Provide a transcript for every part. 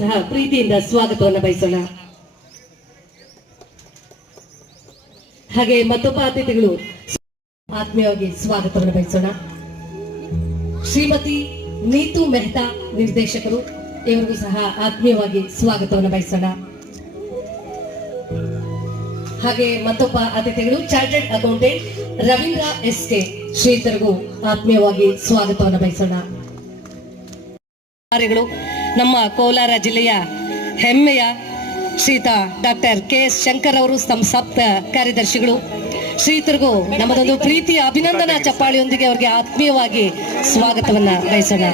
ಸಹ ಪ್ರೀತಿಯಿಂದ ಸ್ವಾಗತವನ್ನು ಬಯಸೋಣ. ಹಾಗೆ ಮತ್ತೊಬ್ಬ ಅತಿಥಿಗಳು ಆತ್ಮೀಯವಾಗಿ ಸ್ವಾಗತವನ್ನು ಬಯಸೋಣ. ಶ್ರೀಮತಿ ನೀತು ಮೆಹ್ತಾ ನಿರ್ದೇಶಕರು, ಇವರಿಗೂ ಸಹ ಆತ್ಮೀಯವಾಗಿ ಸ್ವಾಗತವನ್ನು ಬಯಸೋಣ. ಹಾಗೆ ಮತ್ತೊಬ್ಬ ಅತಿಥಿಗಳು, chartered accountant Ravindra S K. ಶ್ರೀತರಿಗೂ ಆತ್ಮೀಯವಾಗಿ ಸ್ವಾಗತವನ್ನು ಬಯಸೋಣ. ನಮ್ಮ ಕೋಲಾರ ಜಿಲ್ಲೆಯ ಹೆಮ್ಮೆಯ ಶ್ರೀತ ಡಾಕ್ಟರ್ ಕೆ ಎಸ್ ಶಂಕರ್ ಅವರು ಸಂಸಪ್ತ ಕಾರ್ಯದರ್ಶಿಗಳು, ಶ್ರೀತರಿಗೂ ನಮ್ಮದೊಂದು ಪ್ರೀತಿಯ ಅಭಿನಂದನಾ ಚಪ್ಪಾಳಿಯೊಂದಿಗೆ ಅವರಿಗೆ ಆತ್ಮೀಯವಾಗಿ ಸ್ವಾಗತವನ್ನ ಬಯಸೋಣ.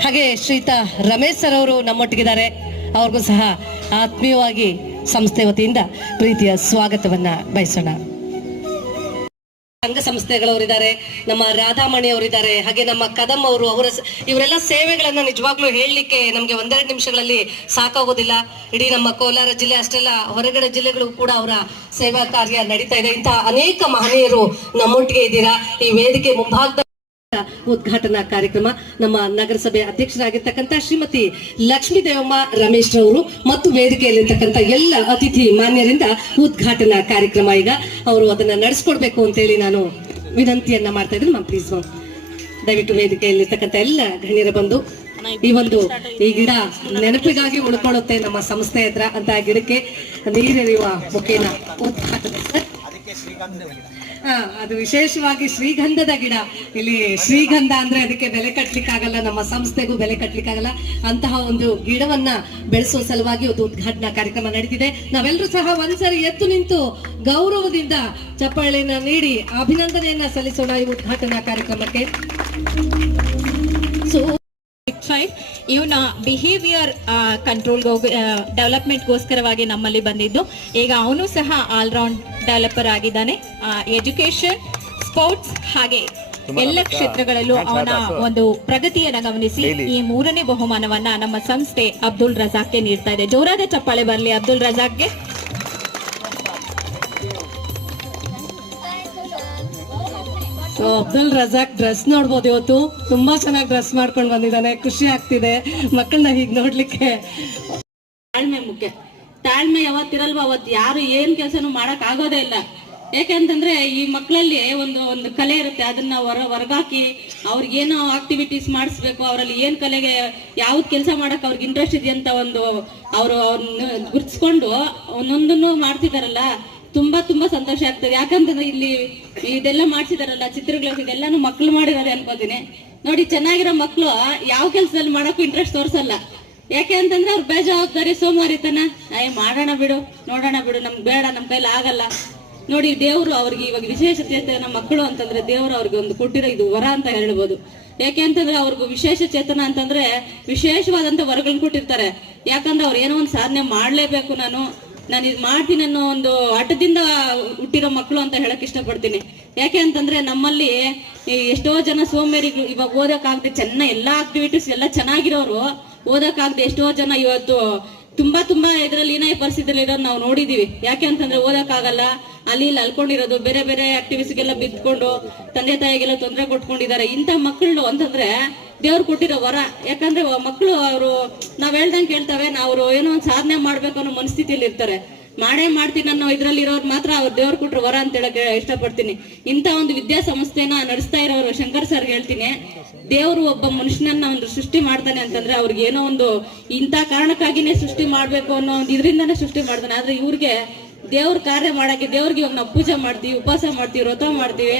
ಹಾಗೆ ಶ್ರೀತ ರಮೇಶ್ ಸರ್ ಅವರು ನಮ್ಮೊಟ್ಟಿಗಿದ್ದಾರೆ. ಅವ್ರಿಗೂ ಸಹ ಆತ್ಮೀಯವಾಗಿ ಸಂಸ್ಥೆ ವತಿಯಿಂದ ಪ್ರೀತಿಯ ಸ್ವಾಗತವನ್ನ ಬಯಸೋಣ. ಸಂಘ ಸಂಸ್ಥೆಗಳವರಿದ್ದಾರೆ ನಮ್ಮ ರಾಧಾಮಣಿ ಅವರಿದ್ದಾರೆ ಹಾಗೆ ನಮ್ಮ ಕದಂ ಅವರು, ಅವರ ಇವರೆಲ್ಲ ಸೇವೆಗಳನ್ನ ನಿಜವಾಗ್ಲೂ ಹೇಳಲಿಕ್ಕೆ ನಮಗೆ ಒಂದೆರಡು ನಿಮಿಷಗಳಲ್ಲಿ ಸಾಕಾಗೋದಿಲ್ಲ. ಇಡೀ ನಮ್ಮ ಕೋಲಾರ ಜಿಲ್ಲೆ ಅಷ್ಟೆಲ್ಲ ಹೊರಗಡೆ ಜಿಲ್ಲೆಗಳು ಕೂಡ ಅವರ ಸೇವಾ ಕಾರ್ಯ ನಡೀತಾ ಇದೆ. ಇಂತಹ ಅನೇಕ ಮಹನೀಯರು ನಮ್ಮೊಟ್ಟಿಗೆ ಇದ್ದೀರಾ? ಈ ವೇದಿಕೆ ಮುಂಭಾಗದ ಉದ್ಘಾಟನಾ ಕಾರ್ಯಕ್ರಮ ನಮ್ಮ ನಗರಸಭೆ ಅಧ್ಯಕ್ಷರಾಗಿರ್ತಕ್ಕಂಥ ಶ್ರೀಮತಿ ಲಕ್ಷ್ಮೀ ದೇವಮ್ಮ ರಮೇಶ್ ರವರು ಮತ್ತು ವೇದಿಕೆಯಲ್ಲಿರ್ತಕ್ಕಂಥ ಎಲ್ಲ ಅತಿಥಿ ಮಾನ್ಯರಿಂದ ಉದ್ಘಾಟನಾ ಕಾರ್ಯಕ್ರಮ ಈಗ. ಅವರು ಅದನ್ನ ನಡೆಸ್ಕೊಡ್ಬೇಕು ಅಂತೇಳಿ ನಾನು ವಿನಂತಿಯನ್ನ ಮಾಡ್ತಾ ಇದ್ದೀನಿ. Ma'am please ma'am. ದಯವಿಟ್ಟು ವೇದಿಕೆಯಲ್ಲಿರ್ತಕ್ಕಂಥ ಎಲ್ಲ ಗಣ್ಯರ ಬಂದು ಈ ಒಂದು ಈ ಗಿಡ ನೆನಪಿಗಾಗಿ ಉಳ್ಕೊಳ್ಳುತ್ತೆ ನಮ್ಮ ಸಂಸ್ಥೆ ಹತ್ರ ಅಂತ ಗಿಡಕ್ಕೆ ನೀರೆರೆಯುವ ಮುಖೇನ ಉದ್ಘಾಟನೆ. ಅದು ವಿಶೇಷವಾಗಿ ಶ್ರೀಗಂಧದ ಗಿಡ. ಇಲ್ಲಿ ಶ್ರೀಗಂಧ ಅಂದ್ರೆ ಅದಕ್ಕೆ ಬೆಲೆ ಕಟ್ಲಿಕ್ಕಾಗಲ್ಲ ನಮ್ಮ ಸಂಸ್ಥೆಗೂ ಬೆಲೆ ಕಟ್ಲಿಕ್ಕಾಗಲ್ಲ. ಅಂತಹ ಒಂದು ಗಿಡವನ್ನ ಬೆಳೆಸುವ ಸಲುವಾಗಿ ಒಂದು ಉದ್ಘಾಟನಾ ಕಾರ್ಯಕ್ರಮ ನಡೆದಿದೆ ನಾವೆಲ್ಲರೂ ಸಹ ಒಂದ್ಸರಿ ಎದ್ದು ನಿಂತು ಗೌರವದಿಂದ ಚಪ್ಪಾಳೆಯನ್ನ ನೀಡಿ ಅಭಿನಂದನೆಯನ್ನ ಸಲ್ಲಿಸೋಣ ಈ ಉದ್ಘಾಟನಾ ಕಾರ್ಯಕ್ರಮಕ್ಕೆ. ಸೊ ಇವನ ಬಿಹೇವಿಯರ್ ಕಂಟ್ರೋಲ್ ಡೆವಲಪ್ಮೆಂಟ್ಗೋಸ್ಕರವಾಗಿ ನಮ್ಮಲ್ಲಿ ಬಂದಿದ್ದು. ಈಗ ಅವನು ಸಹ ಆಲ್ರೌಂಡ್ ಡೆವಲಪರ್ ಆಗಿದ್ದಾನೆ ಎಜುಕೇಶನ್ ಸ್ಪೋರ್ಟ್ಸ್ ಹಾಗೆ ಎಲ್ಲ ಕ್ಷೇತ್ರಗಳಲ್ಲೂ ಅವನ ಒಂದು ಪ್ರಗತಿಯನ್ನ ಗಮನಿಸಿ ಈ ಮೂರನೇ ಬಹುಮಾನವನ್ನ ನಮ್ಮ ಸಂಸ್ಥೆ ಅಬ್ದುಲ್ ರಜಾಕ್ಗೆ ನೀಡ್ತಾ ಇದೆ. ಜೋರಾದ ಚಪ್ಪಾಳೆ ಬರಲಿ ಅಬ್ದುಲ್ ರಜಾಕ್ಗೆ. ಸೊ ಅಬ್ದುಲ್ ರಜಾಕ್ ಡ್ರೆಸ್ ನೋಡ್ಬೋದು ಇವತ್ತು. ತುಂಬಾ ಚೆನ್ನಾಗಿ ಡ್ರೆಸ್ ಮಾಡ್ಕೊಂಡು ಬಂದಿದ್ದಾನೆ. ಖುಷಿ ಆಗ್ತಿದೆ. ಮಕ್ಕಳನ್ನ ಹೀಗೆ ನೋಡ್ಲಿಕ್ಕೆ. ತಾಳ್ಮೆ ಮುಖ್ಯ. ತಾಳ್ಮೆ ಯಾವತ್ತಿರಲ್ವ ಅವತ್ತು ಯಾರು ಏನ್ ಕೆಲಸನೂ ಮಾಡಕ್ ಆಗೋದೇ ಇಲ್ಲ. ಯಾಕೆಂತಂದ್ರೆ ಈ ಮಕ್ಕಳಲ್ಲಿ ಒಂದು ಒಂದು ಕಲೆ ಇರುತ್ತೆ. ಅದನ್ನ ಹೊರ ಹೊರಗಾಕಿ ಅವ್ರಿಗೆ ಏನೋ ಆಕ್ಟಿವಿಟೀಸ್ ಮಾಡಿಸ್ಬೇಕು. ಅವರಲ್ಲಿ ಏನ್ ಕಲೆಗೆ ಯಾವ್ದು ಕೆಲಸ ಮಾಡಕ್ ಅವ್ರಿಗೆ ಇಂಟ್ರೆಸ್ಟ್ ಇದೆಯಂತ ಒಂದು ಅವರು ಅವ್ರನ್ನ ಗುರ್ತಿಸ್ಕೊಂಡು ಒಂದೊಂದನ್ನು ಮಾಡ್ತಿದಾರಲ್ಲ, ತುಂಬಾ ತುಂಬಾ ಸಂತೋಷ ಆಗ್ತದೆ. ಯಾಕಂತಂದ್ರೆ ಇಲ್ಲಿ ಇದೆಲ್ಲ ಮಾಡ್ಸಿದಾರಲ್ಲ ಚಿತ್ರಗಳು ಇದೆಲ್ಲಾನು ಮಕ್ಳು ಮಾಡಿದಾರೆ ಅನ್ಕೋತೀನಿ. ನೋಡಿ, ಚೆನ್ನಾಗಿರೋ ಮಕ್ಳು ಯಾವ ಕೆಲಸದಲ್ಲಿ ಮಾಡಕ್ಕೂ ಇಂಟ್ರೆಸ್ಟ್ ತೋರ್ಸಲ್ಲ. ಯಾಕೆ ಅಂತಂದ್ರೆ ಅವ್ರು ಬೇಜವಾಬ್ದಾರಿ ಸೋಮವಾರಿತನ ಅಯ್ಯ ಮಾಡೋಣ ಬಿಡು, ನೋಡೋಣ ಬಿಡು, ನಮ್ಗೆ ಬೇಡ ನಮ್ಮ ಕೈಲಿ ಆಗಲ್ಲ. ನೋಡಿ, ದೇವರು ಅವ್ರಿಗೆ ಇವಾಗ ವಿಶೇಷ ಚೇತನ ಮಕ್ಕಳು ಅಂತಂದ್ರೆ ದೇವರು ಅವ್ರಿಗೆ ಒಂದು ಕೊಟ್ಟಿರೋ ಇದು ವರ ಅಂತ ಹೇಳ್ಬೋದು. ಯಾಕೆ ಅಂತಂದ್ರೆ ಅವ್ರಿಗೂ ವಿಶೇಷ ಚೇತನ ಅಂತಂದ್ರೆ ವಿಶೇಷವಾದಂತ ವರಗಳನ್ನ ಕೊಟ್ಟಿರ್ತಾರೆ. ಯಾಕಂದ್ರೆ ಅವ್ರು ಏನೋ ಒಂದು ಸಾಧನೆ ಮಾಡ್ಲೇಬೇಕು ನಾನು. ನಾನು ಇದು ಮಾಡ್ತೀನಿ ಅನ್ನೋ ಒಂದು ಹಠದಿಂದ ಹುಟ್ಟಿರೋ ಮಕ್ಕಳು ಅಂತ ಹೇಳಕ್ ಇಷ್ಟಪಡ್ತೀನಿ. ಯಾಕೆ ಅಂತಂದ್ರೆ ನಮ್ಮಲ್ಲಿ ಎಷ್ಟೋ ಜನ ಸೋಮೇರಿಗಳು ಇವಾಗ ಓದಕ್ಕಾಗದೆ ಚೆನ್ನ ಎಲ್ಲಾ ಆಕ್ಟಿವಿಟೀಸ್ ಎಲ್ಲ ಚೆನ್ನಾಗಿರೋರು ಓದಕ್ಕಾಗದೆ ಎಷ್ಟೋ ಜನ ಇವತ್ತು ತುಂಬಾ ತುಂಬಾ ಇದ್ರಲ್ಲಿ ಏನೇ ಪರಿಸ್ಥಿತಿಯಲ್ಲಿ ಇರೋದು ನಾವು ನೋಡಿದೀವಿ. ಯಾಕೆ ಅಂತಂದ್ರೆ ಓದಕ್ಕಾಗಲ್ಲ, ಅಲ್ಲಿ ಇಲ್ಲಿ ಅಲ್ಕೊಂಡಿರೋದು, ಬೇರೆ ಬೇರೆ ಆಕ್ಟಿವಿಟೀಸ್ಗೆಲ್ಲ ಬಿದ್ಕೊಂಡು ತಂದೆ ತಾಯಿಗೆಲ್ಲ ತೊಂದರೆ ಕೊಟ್ಕೊಂಡಿದ್ದಾರೆ. ಇಂಥ ಮಕ್ಕಳು ಅಂತಂದ್ರೆ ದೇವ್ರು ಕೊಟ್ಟಿರೋ ವರ. ಯಾಕಂದ್ರೆ ಮಕ್ಕಳು ಅವರು, ನಾವ್ ಹೇಳ್ದಂಗೆ ಕೇಳ್ತವೆ, ನಾವು ಏನೋ ಒಂದು ಸಾಧನೆ ಮಾಡ್ಬೇಕು ಅನ್ನೋ ಮನಸ್ಥಿತಿಯಲ್ಲಿ ಇರ್ತಾರೆ ಮಾಡೇ ಮಾಡ್ತೀನಿ ಅನ್ನೋ ಇದ್ರಲ್ಲಿ ಇರೋರು ಮಾತ್ರ ಅವ್ರ ದೇವ್ರು ಕೊಟ್ರು ವರ ಅಂತ ಹೇಳಕ್ ಇಷ್ಟಪಡ್ತೀನಿ. ಇಂಥ ಒಂದು ವಿದ್ಯಾಸಂಸ್ಥೆನ ನಡೆಸ್ತಾ ಇರೋರು ಶಂಕರ್ ಸರ್ ಹೇಳ್ತೀನಿ. ದೇವರು ಒಬ್ಬ ಮನುಷ್ಯನನ್ನ ಒಂದು ಸೃಷ್ಟಿ ಮಾಡ್ತಾನೆ ಅಂತಂದ್ರೆ ಅವ್ರಿಗೆ ಏನೋ ಒಂದು ಇಂಥ ಕಾರಣಕ್ಕಾಗಿನೇ ಸೃಷ್ಟಿ ಮಾಡ್ಬೇಕು ಅನ್ನೋ ಒಂದು ಇದರಿಂದಾನೇ ಸೃಷ್ಟಿ ಮಾಡ್ತಾನೆ. ಆದ್ರೆ ಇವ್ರಿಗೆ ದೇವ್ರ ಕಾರ್ಯ ಮಾಡಕ್ಕೆ ದೇವ್ರಿಗೆ ಇವಾಗ ನಾವು ಪೂಜೆ ಮಾಡ್ತೀವಿ, ಉಪವಾಸ ಮಾಡ್ತೀವಿ, ವ್ರತ ಮಾಡ್ತೀವಿ.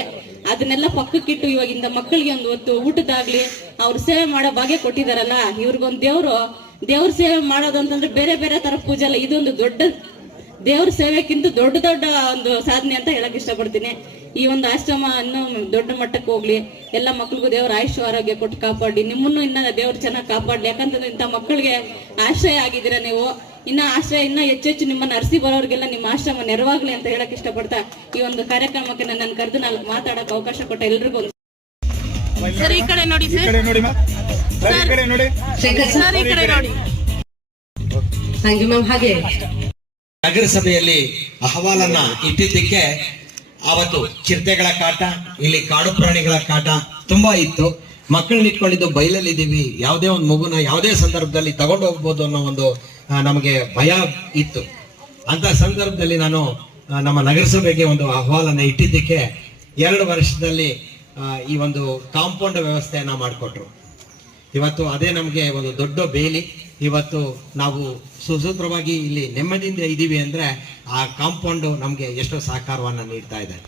ಅದನ್ನೆಲ್ಲ ಪಕ್ಕಕ್ಕಿಟ್ಟು ಇವಾಗಿಂದ ಮಕ್ಕಳಿಗೆ ಒಂದು ಹೊತ್ತು ಊಟದಾಗ್ಲಿ ಅವ್ರ ಸೇವೆ ಮಾಡೋ ಭಾಗ್ಯ ಕೊಟ್ಟಿದಾರಲ್ಲ, ಇವ್ರಿಗೊಂದು ದೇವ್ರು ದೇವ್ರ ಸೇವೆ ಮಾಡೋದು ಅಂತಂದ್ರೆ ಬೇರೆ ಬೇರೆ ತರ ಪೂಜೆ ಅಲ್ಲ. ಇದೊಂದು ದೊಡ್ಡ ದೇವ್ರ ಸೇವೆಕ್ಕಿಂತ ದೊಡ್ಡ ದೊಡ್ಡ ಒಂದು ಸಾಧನೆ ಅಂತ ಹೇಳಕ್ ಇಷ್ಟಪಡ್ತೀನಿ. ಈ ಒಂದು ಆಶ್ರಮ ಅನ್ನು ದೊಡ್ಡ ಮಟ್ಟಕ್ಕೆ ಹೋಗ್ಲಿ ಎಲ್ಲ ಮಕ್ಳಿಗೂ ದೇವ್ರ ಆಯುಷ್ ಆರೋಗ್ಯ ಕೊಟ್ಟು ಕಾಪಾಡಿ ನಿಮ್ಮನ್ನು ಇನ್ನ ದೇವ್ರು ಚೆನ್ನಾಗಿ ಕಾಪಾಡ್ಲಿ ಯಾಕಂತಂದ್ರೆ ಇಂಥ ಮಕ್ಕಳಿಗೆ ಆಶ್ರಯ ಆಗಿದ್ದೀರಾ ನೀವು? ಇನ್ನ ಆಶ್ರಯ ಇನ್ನ ಹೆಚ್ಚೆಚ್ಚು ಹೆಚ್ಚು ನಿಮ್ಮನ್ನ ಅರಸಿ ಬರೋರಿಗೆಲ್ಲ ನಿಮ್ಮ ಆಶ್ರಮ ನೆರವಾಗ್ಲಿ ಅಂತ ಹೇಳಕ್ ಇಷ್ಟಪಡ್ತಾ ಈ ಒಂದು ಕಾರ್ಯಕ್ರಮಕ್ಕೆ ನನ್ನ ಕರೆದು ನಾನು ಮಾತಾಡಕ್ ಅವಕಾಶ ಕೊಟ್ಟ ಎಲ್ರಿಗೂ ಒಂದು ಸರ್ ಈ ಕಡೆ ನೋಡಿ ಈ ಕಡೆ ನೋಡಿ ಮಾ ಸರ್ ಕಡೆ ನೋಡಿ. ಸರ್ ಈ ಕಡೆ ನೋಡಿ. ಥ್ಯಾಂಕ್ ಯು ಮ್ಯಾಮ್ ಹಾಗೆ. ನಗರಸಭೆಯಲ್ಲಿ ಅಹವಾಲನ್ನ ಇಟ್ಟಿದ್ದಕ್ಕೆ ಆವತ್ತು ಚಿರತೆಗಳ ಕಾಟ, ಇಲ್ಲಿ ಕಾಡು ಪ್ರಾಣಿಗಳ ಕಾಟ ತುಂಬಾ ಇತ್ತು. ಮಕ್ಕಳನ್ನ ಇಟ್ಕೊಂಡಿದ್ದು ಬೈಲಲ್ಲಿ ಇದ್ದೀವಿ ಯಾವುದೇ ಒಂದು ಮಗುನ ಯಾವುದೇ ಸಂದರ್ಭದಲ್ಲಿ ತಗೊಂಡು ಹೋಗ್ಬೋದು ಅನ್ನೋ ಒಂದು ನಮಗೆ ಭಯ ಇತ್ತು. ಅಂತ ಸಂದರ್ಭದಲ್ಲಿ ನಾನು ನಮ್ಮ ನಗರಸಭೆಗೆ ಒಂದು ಅಹವಾಲನ್ನ ಇಟ್ಟಿದ್ದಕ್ಕೆ ಎರಡು ವರ್ಷದಲ್ಲಿ ಈ ಒಂದು ಕಾಂಪೌಂಡ್ ವ್ಯವಸ್ಥೆಯನ್ನ ಮಾಡಿಕೊಟ್ರು. ಇವತ್ತು ಅದೇ ನಮಗೆ ಒಂದು ದೊಡ್ಡ ಬೇಲಿ. ಇವತ್ತು ನಾವು ಸುಸೂತ್ರವಾಗಿ ಇಲ್ಲಿ ನೆಮ್ಮದಿಯಿಂದ ಇದ್ದೀವಿ ಅಂದರೆ ಆ ಕಾಂಪೌಂಡು ನಮಗೆ ಎಷ್ಟೋ ಸಹಕಾರವನ್ನು ನೀಡ್ತಾ ಇದೆ